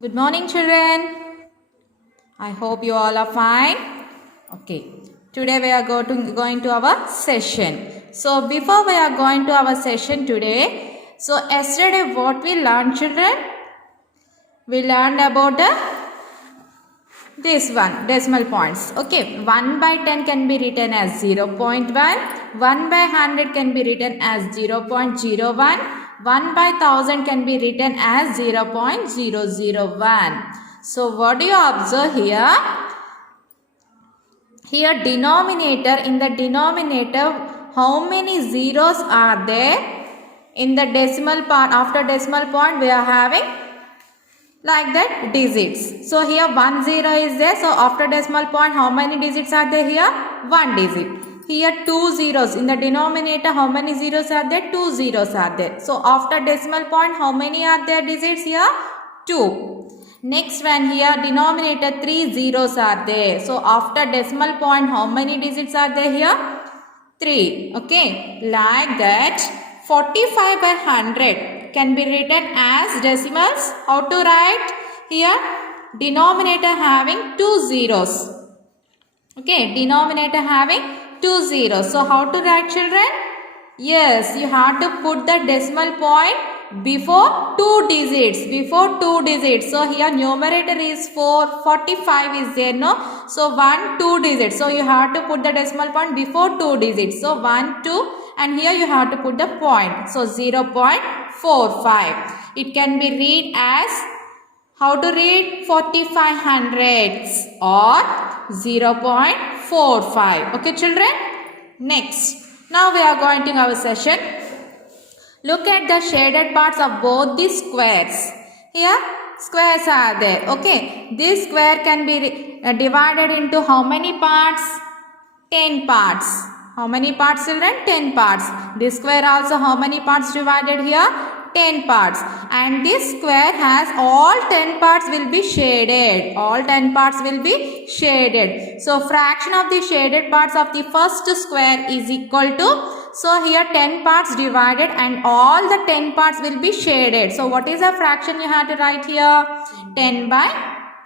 Good morning, children. I hope you all are fine. Okay. Today we are going to our session. So before we are going to our session today, so yesterday what we learned, children? We learned about this one, decimal points. Okay. 1 by 10 can be written as 0.1. 1 by 100 can be written as 0.01. 1 by 1000 can be written as 0.001. So what do you observe here? Here denominator, in the denominator, how many zeros are there? In the decimal part, after decimal point we are having like that digits. So here 1 0 is there. So after decimal point how many digits are there here? 1 digit. Here 2 zeros. In the denominator how many zeros are there? 2 zeros are there. So after decimal point how many are there digits here? 2. Next one here denominator 3 zeros are there. So after decimal point how many digits are there here? 3. Okay. Like that 45 by 100 can be written as decimals. How to write? Here denominator having 2 zeros. Okay. Denominator having 2 zeros. So how to write, children? Yes, you have to put the decimal point before 2 digits. Before 2 digits. So here numerator is 4, 45 is there, no? So 1, 2 digits. So you have to put the decimal point before 2 digits. So 1, 2 and here you have to put the point. So 0.45. It can be read as, how to read? 45 hundredths or 0.45. Okay, children? Next. Now we are going to our session. Look at the shaded parts of both the squares. Here squares are there. Okay. This square can be divided into how many parts? 10 parts. How many parts, children? 10 parts. This square also how many parts divided here? 10 parts. And this square has all 10 parts will be shaded. All 10 parts will be shaded. So fraction of the shaded parts of the first square is equal to, so here 10 parts divided and all the 10 parts will be shaded. So what is the fraction you have to write here? 10 by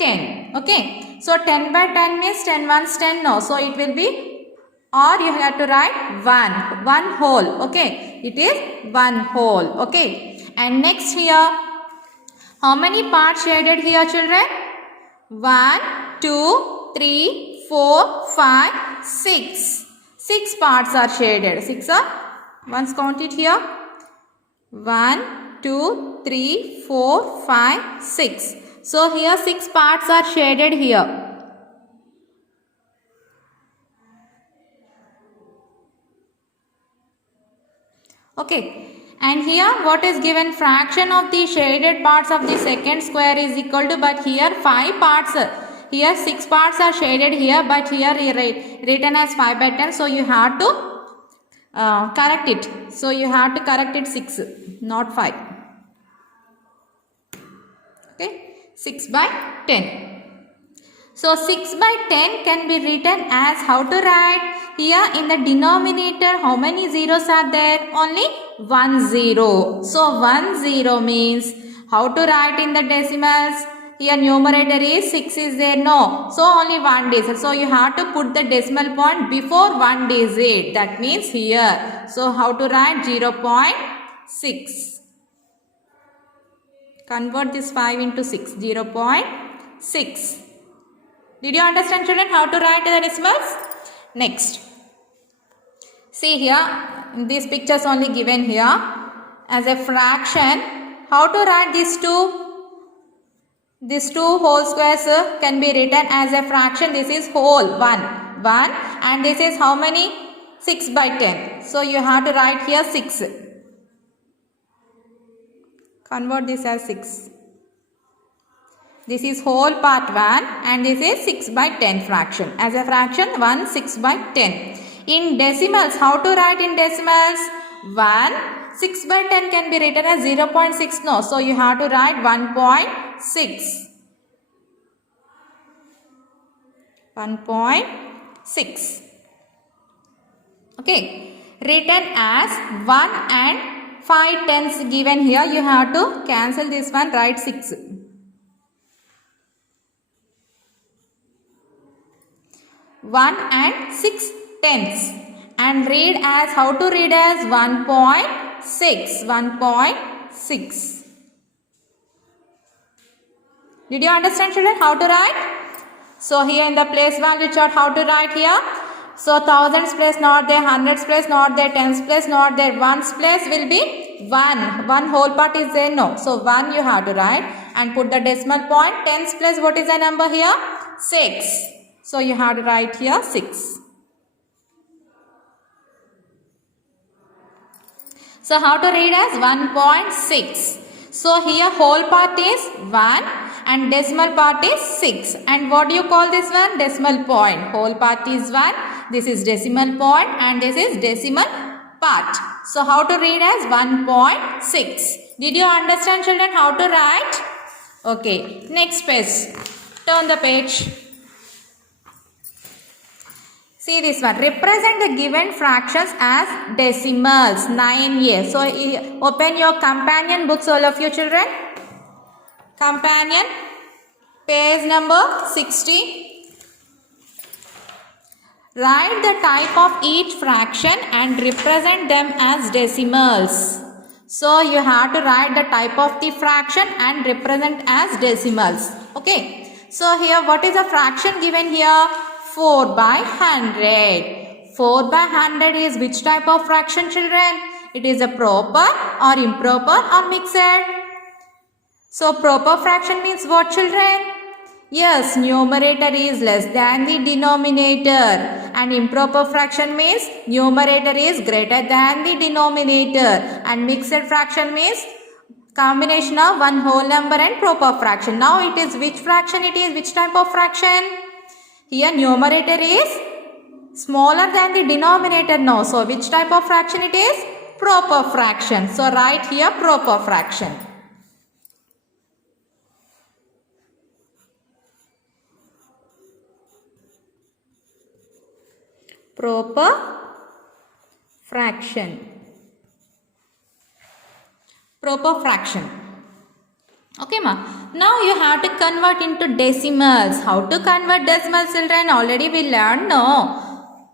10. Okay. So 10 by 10 means 10 ones 10, no. So it will be, or you have to write 1 whole. Okay. It is 1 whole. Okay. And next here, how many parts shaded here, children? 1, 2, 3, 4, 5, 6. 6 parts are shaded. 6 are, once count it here. 1, 2, 3, 4, 5, 6. So here 6 parts are shaded here. Okay. And here what is given? Fraction of the shaded parts of the second square is equal to, but here 5 parts. Here 6 parts are shaded here, but here written as 5 by 10. So you have to correct it. So you have to correct it 6, not 5. Okay. 6 by 10. So 6 by 10 can be written as, how to write? Here in the denominator how many zeros are there? Only 1 0. So 1 0 means, how to write in the decimals? Here numerator is 6 is there, no. So only 1 digit. So you have to put the decimal point before 1 digit. That means here. So how to write? 0.6. Convert this 5 into 6. 0.6. Did you understand, children, how to write the decimals? Next. See here, these pictures only given here as a fraction. How to write these two? These two whole squares can be written as a fraction. This is whole 1. And this is how many? 6 by 10. So you have to write here 6. Convert this as 6. This is whole part 1 and this is 6 by 10 fraction. As a fraction 1 6 by 10. In decimals, how to write in decimals? 1 6 by 10 can be written as 0.6, no. So you have to write 1.6. 1.6. Okay. Written as 1 and 5 tenths given here. You have to cancel this one, write 6. 1 and 6 tenths and read as, how to read as 1.6. 1.6. Did you understand, children, how to write? So here in the place value chart, how to write here? So thousands place not there, hundreds place not there, tens place not there, ones place will be 1. One whole part is there, no. So 1 you have to write and put the decimal point. Tens place, what is the number here? 6. So you have to write here 6. So how to read as 1.6. So here whole part is 1 and decimal part is 6. And what do you call this one? Decimal point. Whole part is 1. This is decimal point and this is decimal part. So how to read as 1.6. Did you understand, children, how to write? Okay. Next page. Turn the page. See this one. Represent the given fractions as decimals. 9a. So open your companion books, all of you children. Companion. Page number 60. Write the type of each fraction and represent them as decimals. So you have to write the type of the fraction and represent as decimals. Okay. So here what is the fraction given here? 4 by 100. 4 by 100 is which type of fraction, children? It is a proper or improper or mixed? So proper fraction means what, children? Yes, numerator is less than the denominator, and improper fraction means numerator is greater than the denominator, and mixed fraction means combination of one whole number and proper fraction. Now it is which fraction it is, which type of fraction? Here numerator is smaller than the denominator now. So which type of fraction it is? Proper fraction. So write here proper fraction. Proper fraction. Proper fraction. Okay, ma. Now you have to convert into decimals. How to convert decimals, children? Already we learned, no?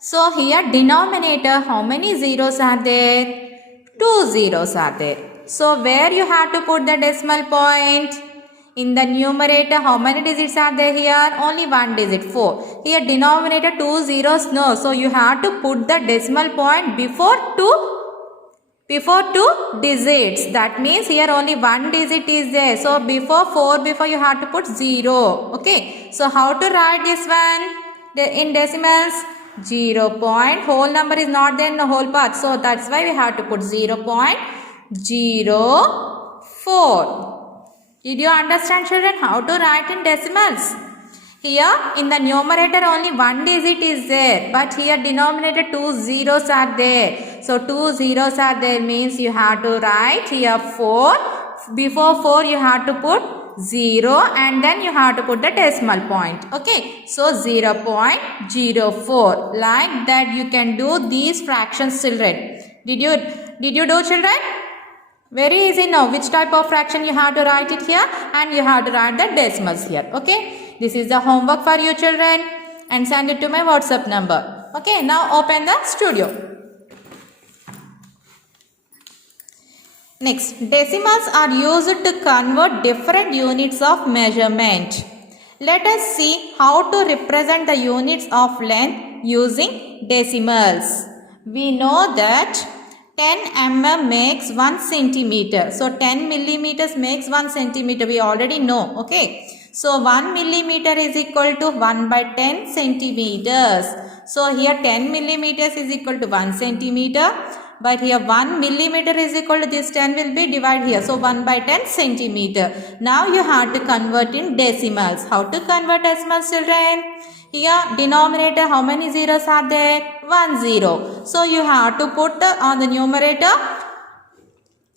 So here denominator, how many zeros are there? 2 zeros are there. So where you have to put the decimal point? In the numerator, how many digits are there here? Only one digit, 4. Here denominator 2 zeros, no. So you have to put the decimal point before two digits. That means here only one digit is there. So before you have to put 0. Okay. So how to write this one? In decimals, 0 point. Whole number is not there in the whole part. So that's why we have to put 0.04. Did you understand, children, how to write in decimals? Here in the numerator only one digit is there, but here denominator 2 zeros are there. So 2 zeros are there means you have to write here 4. Before 4 you have to put 0 and then you have to put the decimal point. Okay. So 0.04. Like that you can do these fractions, children. Did you do, children? Very easy now. Which type of fraction you have to write it here and you have to write the decimals here. Okay. This is the homework for you, children, and send it to my WhatsApp number. Okay. Now open the studio. Next, decimals are used to convert different units of measurement. Let us see how to represent the units of length using decimals. We know that 10 mm makes 1 centimeter. So 10 millimeters makes 1 centimeter. We already know. Okay. So 1 millimeter is equal to 1 by 10 centimeters. So here 10 millimeters is equal to 1 centimeter. But here 1 millimeter is equal to this 10 will be divided here. So 1 by 10 centimeter. Now you have to convert in decimals. How to convert decimals, children? Here denominator, how many zeros are there? 1 0. So you have to put on the numerator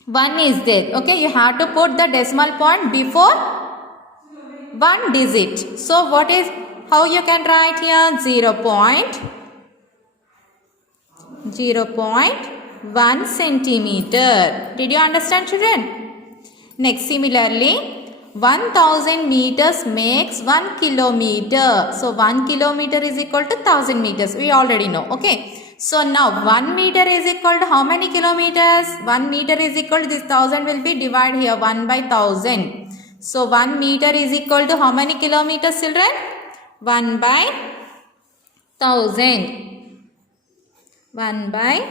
1 is there. Okay, you have to put the decimal point before one digit. So how you can write here? 0.1 centimeter. Did you understand, children? Next, similarly, 1000 meters makes 1 kilometer. So 1 kilometer is equal to 1000 meters. We already know. Okay. So now 1 meter is equal to how many kilometers? 1 meter is equal to this 1000 will be divided here 1 by 1000. So 1 meter is equal to how many kilometers, children? 1 by 1000. 1 by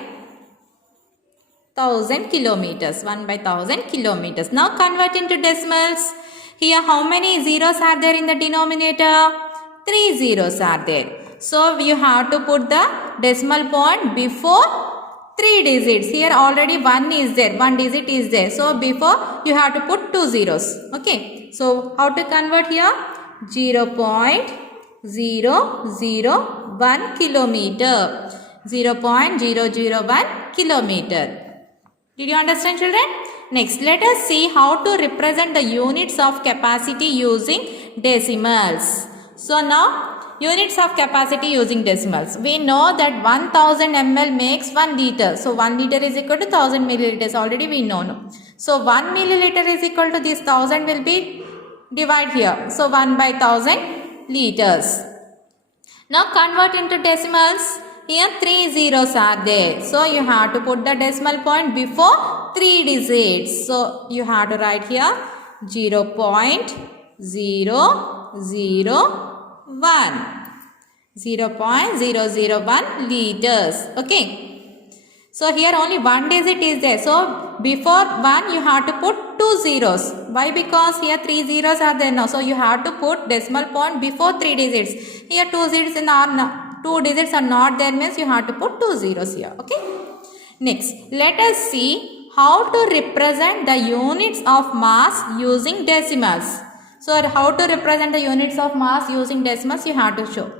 1000 kilometers. 1 by 1000 kilometers. Now convert into decimals. Here how many zeros are there in the denominator? 3 zeros are there. So you have to put the decimal point before 3 digits. Here already 1 is there. 1 digit is there. So before you have to put 2 zeros. Okay. So how to convert here? 0.001 kilometer. 0.001 kilometer. Did you understand, children? Next, let us see how to represent the units of capacity using decimals. So now, units of capacity using decimals. We know that 1000 ml makes 1 liter. So 1 liter is equal to 1000 milliliters. Already we know. So 1 milliliter is equal to this 1000 will be divided here. So 1 by 1000 liters. Now convert into decimals. Here 3 zeros are there. So you have to put the decimal point before 3 digits. So you have to write here 0.001. 0.001 liters. Okay. So here only 1 digit is there. So before 1 you have to put 2 zeros. Why? Because here 3 zeros are there now. So you have to put decimal point before 3 digits. Here 2 digits are not there, means you have to put 2 zeros here. Okay. Next, let us see how to represent the units of mass using decimals. So how to represent the units of mass using decimals you have to show.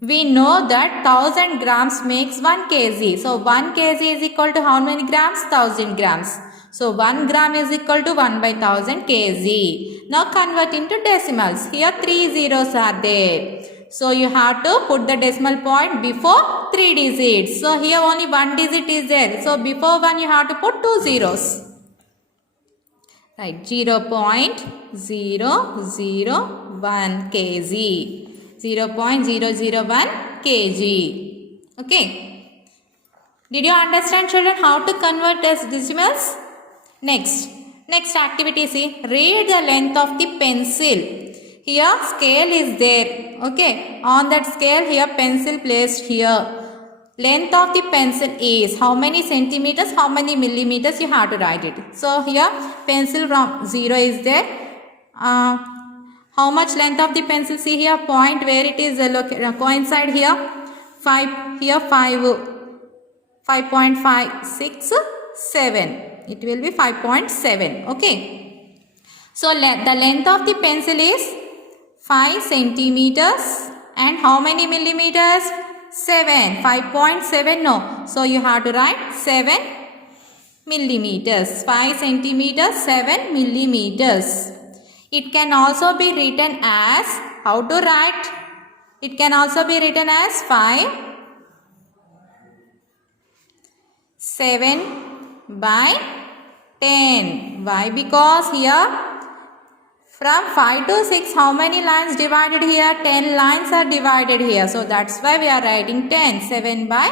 We know that 1000 grams makes 1 kg. So 1 kg is equal to how many grams? 1000 grams. So 1 gram is equal to 1 by 1000 kg. Now convert into decimals. Here 3 zeros are there. So you have to put the decimal point before 3 digits. So here only 1 digit is there. So before 1 you have to put 2 zeros. Right, 0.001 kg. 0.001 kg. Okay. Did you understand, children, how to convert as decimals? Next activity, see, read the length of the pencil. Here scale is there. Okay. On that scale here pencil placed here. Length of the pencil is how many centimeters, how many millimeters you have to write it. So here pencil from 0 is there. How much length of the pencil? See here point where it is coincide here. 5 here 5.567. It will be 5.7. Okay. So the length of the pencil is 5 centimeters and how many millimeters? 7. 5.7 no. So you have to write 7 millimeters. 5 centimeters, 7 millimeters. It can also be written as, how to write? It can also be written as 7 by 10. Why? Because here from 5 to 6, how many lines divided here? 10 lines are divided here. So that's why we are writing 10. 7 by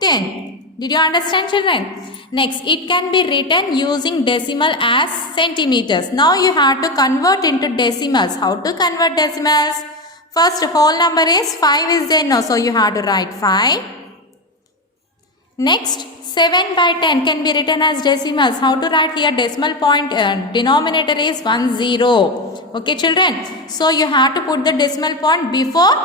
10. Did you understand, children? Next, it can be written using decimal as centimeters. Now you have to convert into decimals. How to convert decimals? First, whole number is 5 is there now. So you have to write 5. Next, 7 by 10 can be written as decimals. How to write here? Decimal point denominator is 10. Okay, children. So you have to put the decimal point before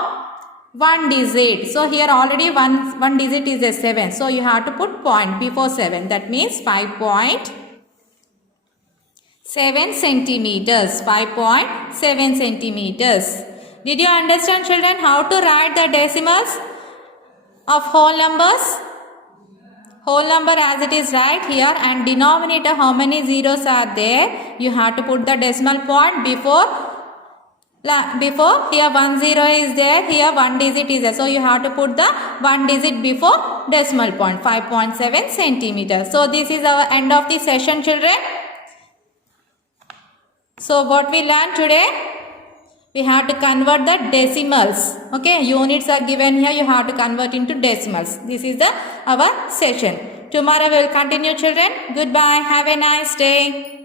1 digit. So here already one digit is a 7. So you have to put point before 7. That means 5.7 centimeters. 5.7 centimeters. Did you understand, children, how to write the decimals of whole numbers? Whole number as it is right here, and denominator how many zeros are there? You have to put the decimal point before here 10 is there, here 1 digit is there. So you have to put the 1 digit before decimal point. 5.7 centimeters. So this is our end of the session, children. So what we learned today? We have to convert the decimals. Okay, units are given here. You have to convert into decimals. This is our session. Tomorrow we will continue, children. Goodbye. Have a nice day.